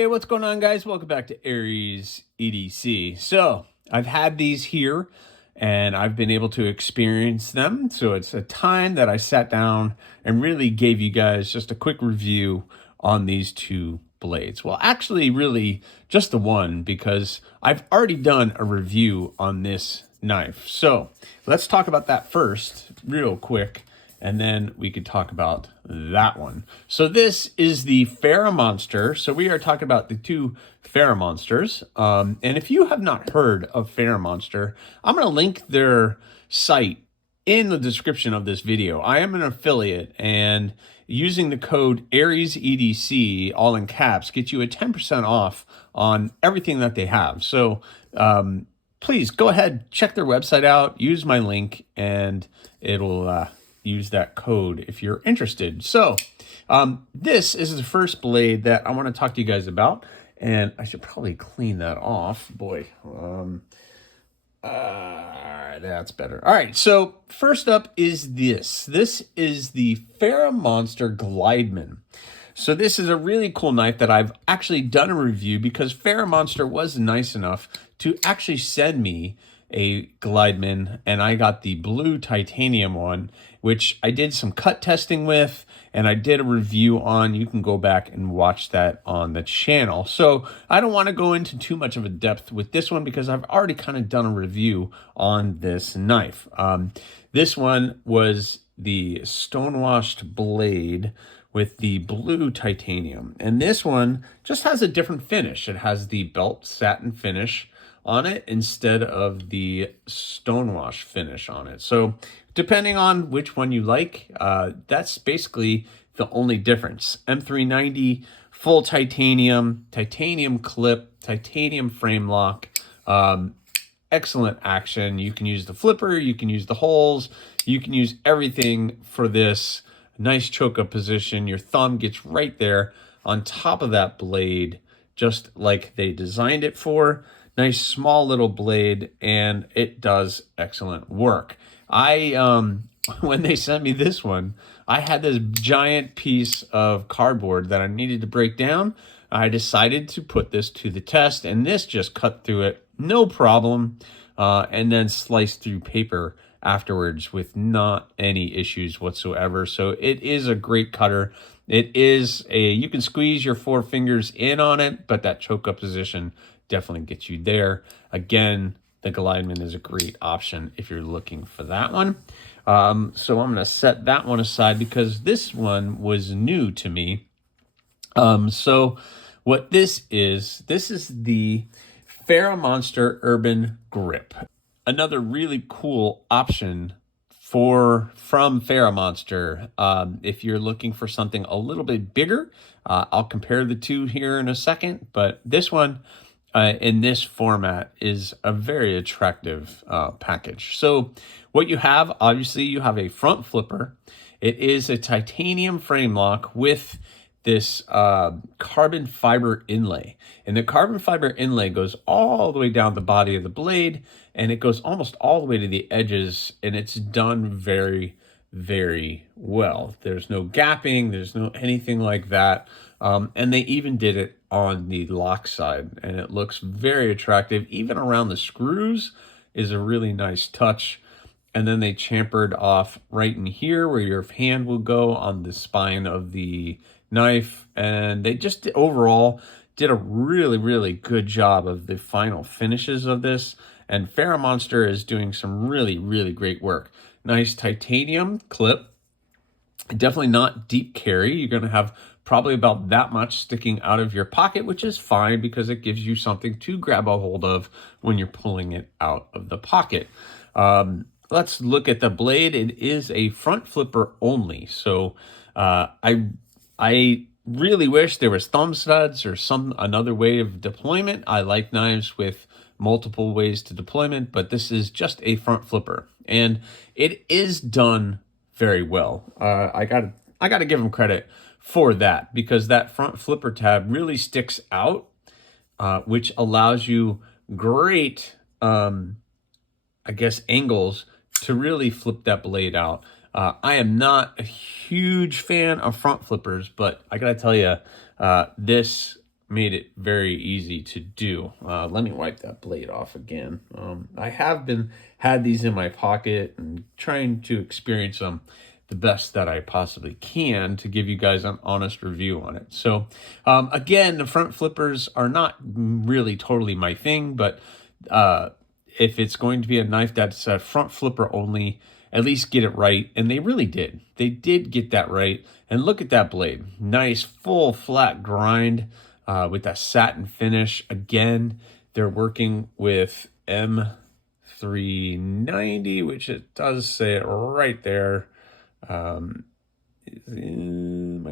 Hey, what's going on, guys? Welcome back to AriesEDC. So I've had these here and I've been able to experience them. So it's a time that I sat down and really gave you guys just a quick review on these two blades. Well, actually, really just the one, because I've already done a review on this knife. So let's talk about that first real quick, and then we could talk about that one. So this is the FerraMonster. So we are talking about the two FerraMonsters. And if you have not heard of FerraMonster, I'm going to link their site in the description of this video. I am an affiliate, and using the code AriesEDC, all in caps, gets you a 10% off on everything that they have. So please go ahead, check their website out, use my link, and it'll use that code if you're interested. So this is the first blade that I want to talk to you guys about, and I should probably clean that off. Boy, that's better. All right, so first up is this. This is the FerraMonster Glideman. So this is a really cool knife that I've actually done a review because FerraMonster was nice enough to actually send me a Glideman, and I got the blue titanium one, which I did some cut testing with, and I did a review on. You can go back and watch that on the channel. So I don't want to go into too much of a depth with this one because I've already kind of done a review on this knife. This one was the stonewashed blade with the blue titanium, and this one just has a different finish. It has the belt satin finish on it instead of the stonewash finish on it. So depending on which one you like, that's basically the only difference. M390, full titanium, titanium clip, titanium frame lock, excellent action. You can use the flipper, you can use the holes, you can use everything for this. Nice choke up position. Your thumb gets right there on top of that blade, just like they designed it for. Nice small little blade, and it does excellent work. When they sent me this one, I had this giant piece of cardboard that I needed to break down. I decided to put this to the test, and this just cut through it, no problem, and then sliced through paper afterwards with not any issues whatsoever. So it is a great cutter. It is you can squeeze your 4 fingers in on it, but that choke up position definitely gets you there. Again, the Glideman is a great option if you're looking for that one. So I'm going to set that one aside because this one was new to me. So what this is the FerraMonster Urbangrip. Another really cool option from FerraMonster. If you're looking for something a little bit bigger, I'll compare the two here in a second, but this one in this format is a very attractive package. So what you have, obviously, you have a front flipper. It is a titanium frame lock with this carbon fiber inlay, and the carbon fiber inlay goes all the way down the body of the blade, and it goes almost all the way to the edges, and it's done very, very well. There's no gapping, there's no anything like that. And they even did it on the lock side, and it looks very attractive. Even around the screws is a really nice touch. And then they chamfered off right in here where your hand will go on the spine of the knife. And they just overall did a really, really good job of the final finishes of this. And FerraMonster is doing some really, really great work. Nice titanium clip. Definitely not deep carry. You're going to have probably about that much sticking out of your pocket, which is fine because it gives you something to grab a hold of when you're pulling it out of the pocket. Let's look at the blade. It is a front flipper only. So I really wish there was thumb studs or another way of deployment. I like knives with multiple ways to deployment, but this is just a front flipper, and it is done very well. I gotta give them credit for that, because that front flipper tab really sticks out, which allows you great, I guess, angles to really flip that blade out. I am not a huge fan of front flippers, but I gotta tell you, this made it very easy to do. Let me wipe that blade off again. I have had these in my pocket and trying to experience them the best that I possibly can to give you guys an honest review on it. So again, the front flippers are not really totally my thing, but if it's going to be a knife that's a front flipper only, at least get it right. And they really did. They did get that right. And look at that blade. Nice, full, flat grind with that satin finish. Again, they're working with M390, which it does say it right there. My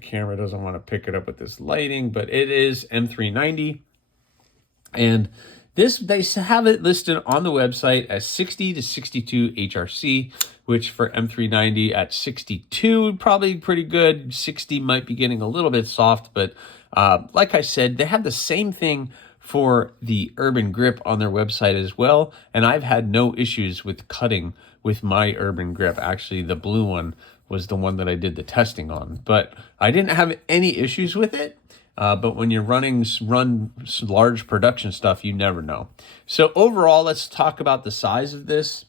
camera doesn't want to pick it up with this lighting, but it is M390. And this, they have it listed on the website as 60 to 62 HRC, which for M390 at 62, probably pretty good. 60 might be getting a little bit soft, but like I said, they have the same thing for the Urbangrip on their website as well. And I've had no issues with cutting with my Urbangrip. Actually, the blue one was the one that I did the testing on, but I didn't have any issues with it. But when you're run large production stuff, you never know. So overall, let's talk about the size of this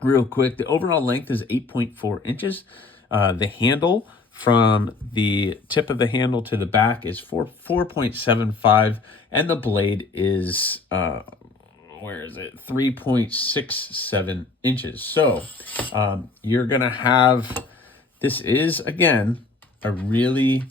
real quick. The overall length is 8.4 inches. The handle from the tip of the handle to the back is 4.75, and the blade is where is it? 3.67 inches. So you're gonna have, this is again a really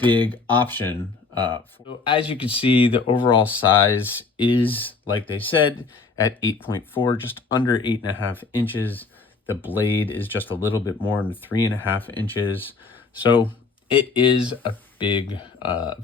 big option. So as you can see, the overall size is, like they said, at 8.4, just under 8.5 inches. The blade is just a little bit more than 3.5 inches. So it is a big,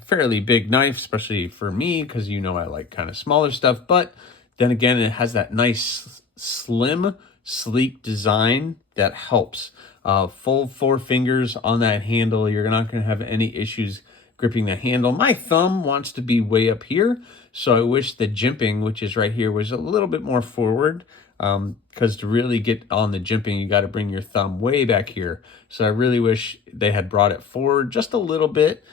fairly big knife, especially for me, because you know I like kind of smaller stuff. But then again, it has that nice, slim, sleek design that helps. Full 4 fingers on that handle. You're not going to have any issues gripping the handle. My thumb wants to be way up here, so I wish the jimping, which is right here, was a little bit more forward, because to really get on the jimping, you got to bring your thumb way back here. So I really wish they had brought it forward just a little bit,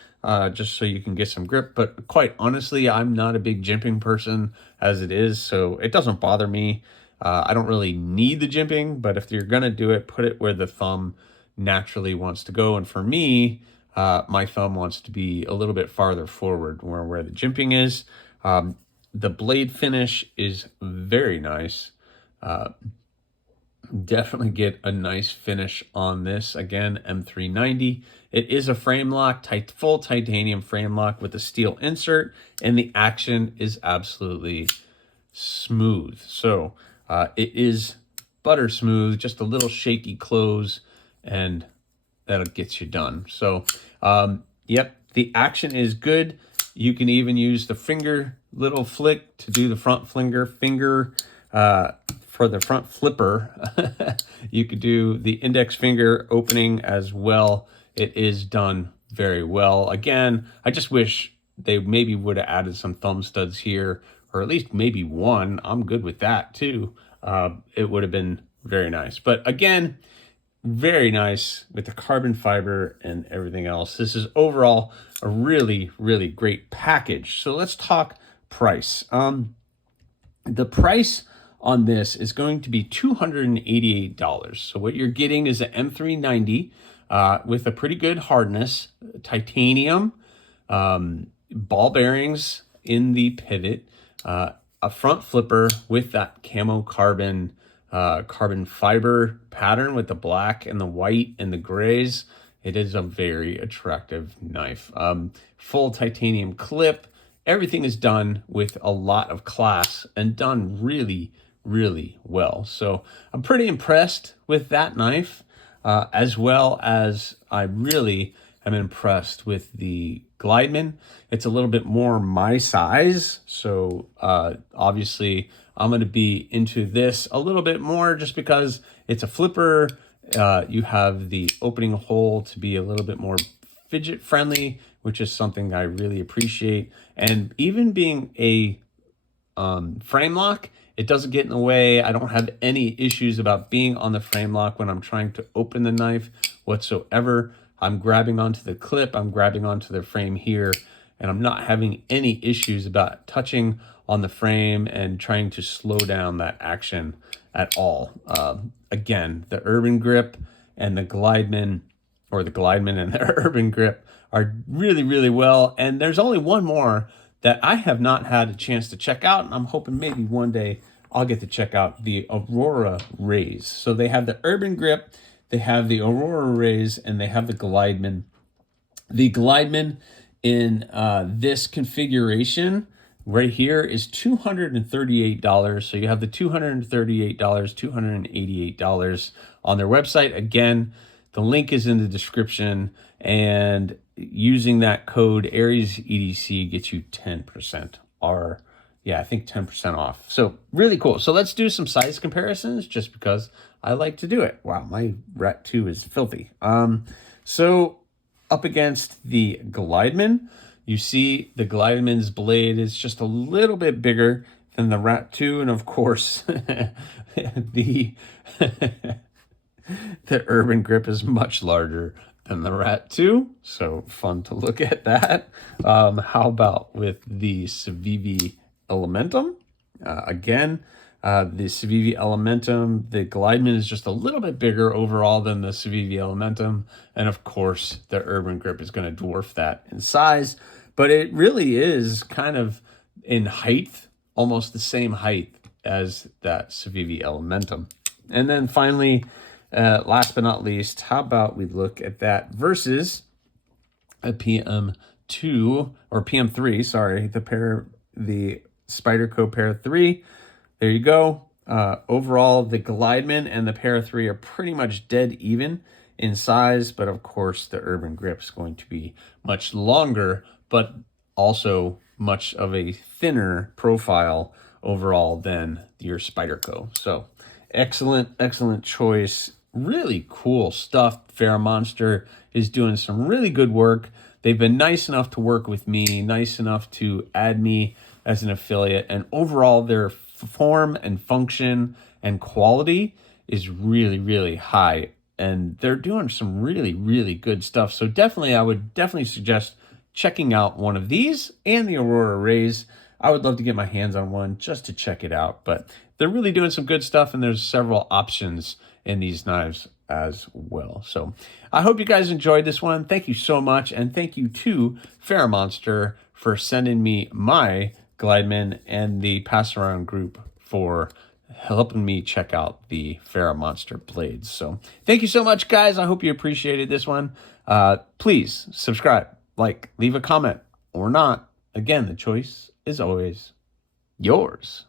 just so you can get some grip. But quite honestly, I'm not a big jimping person as it is, so it doesn't bother me. I don't really need the jimping, but if you're going to do it, put it where the thumb naturally wants to go. And for me, my thumb wants to be a little bit farther forward where the jimping is. The blade finish is very nice. Definitely get a nice finish on this. Again, M390. It is a frame lock, full titanium frame lock with a steel insert, and the action is absolutely smooth. So it is butter smooth, just a little shaky close, and that gets you done. So, yep, the action is good. You can even use the finger little flick to do the front finger for the front flipper. You could do the index finger opening as well. It is done very well. Again, I just wish they maybe would have added some thumb studs here, or at least maybe one. I'm good with that too. It would have been very nice. But again, very nice with the carbon fiber and everything else. This is overall a really, really great package. So let's talk price. The price on this is going to be $288. So what you're getting is an M390 with a pretty good hardness, titanium, ball bearings in the pivot, a front flipper with that camo carbon fiber pattern with the black and the white and the grays. It is a very attractive knife. Full titanium clip. Everything is done with a lot of class and done really, really well. So I'm pretty impressed with that knife, as well as I really am impressed with the Glideman. It's a little bit more my size, so obviously I'm going to be into this a little bit more just because it's a flipper. You have the opening hole to be a little bit more fidget friendly, which is something I really appreciate. And even being a frame lock, it doesn't get in the way. I don't have any issues about being on the frame lock when I'm trying to open the knife whatsoever. I'm grabbing onto the clip, I'm grabbing onto the frame here, and I'm not having any issues about touching on the frame and trying to slow down that action at all. Again, the Urbangrip and the Glideman, or the Glideman and the Urbangrip, are really, really well. And there's only one more that I have not had a chance to check out, and I'm hoping maybe one day I'll get to check out the Aurora Rays. So they have the Urbangrip, they have the Aurora Rays, and they have the Glideman. The Glideman in this configuration right here is $238. So you have the $238, $288 on their website. Again, the link is in the description, and using that code AriesEDC gets you 10%, or yeah, I think 10% off. So really cool. So let's do some size comparisons just because I like to do it. Wow, my Rat 2 is filthy. So up against the Glideman, you see the Glideman's blade is just a little bit bigger than the Rat 2, and of course the the Urbangrip is much larger than the Rat 2, so fun to look at that. How about with the Civivi Elementum? Again, the Civivi Elementum, the Glideman is just a little bit bigger overall than the Civivi Elementum, and of course the Urbangrip is going to dwarf that in size, but it really is kind of in height, almost the same height as that Civivi Elementum. And then finally, last but not least, how about we look at that versus a PM2 or PM3, sorry, the Spyderco Para 3. There you go. Overall, the Glideman and the Para 3 are pretty much dead even in size, but of course the Urbangrip is going to be much longer, but also much of a thinner profile overall than your Spyderco. So excellent choice. Really cool stuff. FerraMonster is doing some really good work. They've been nice enough to work with me, nice enough to add me as an affiliate, and overall their form and function and quality is really, really high, and they're doing some really, really good stuff. So I would definitely suggest checking out one of these and the Aurora Rays. I would love to get my hands on one just to check it out, but they're really doing some good stuff, and there's several options in these knives as well. So I hope you guys enjoyed this one. Thank you so much, and thank you to FerraMonster for sending me my Glideman, and the Pass Around group for helping me check out the FerraMonster blades. So thank you so much, guys. I hope you appreciated this one. Please subscribe, like, leave a comment, or not. Again, the choice is always yours.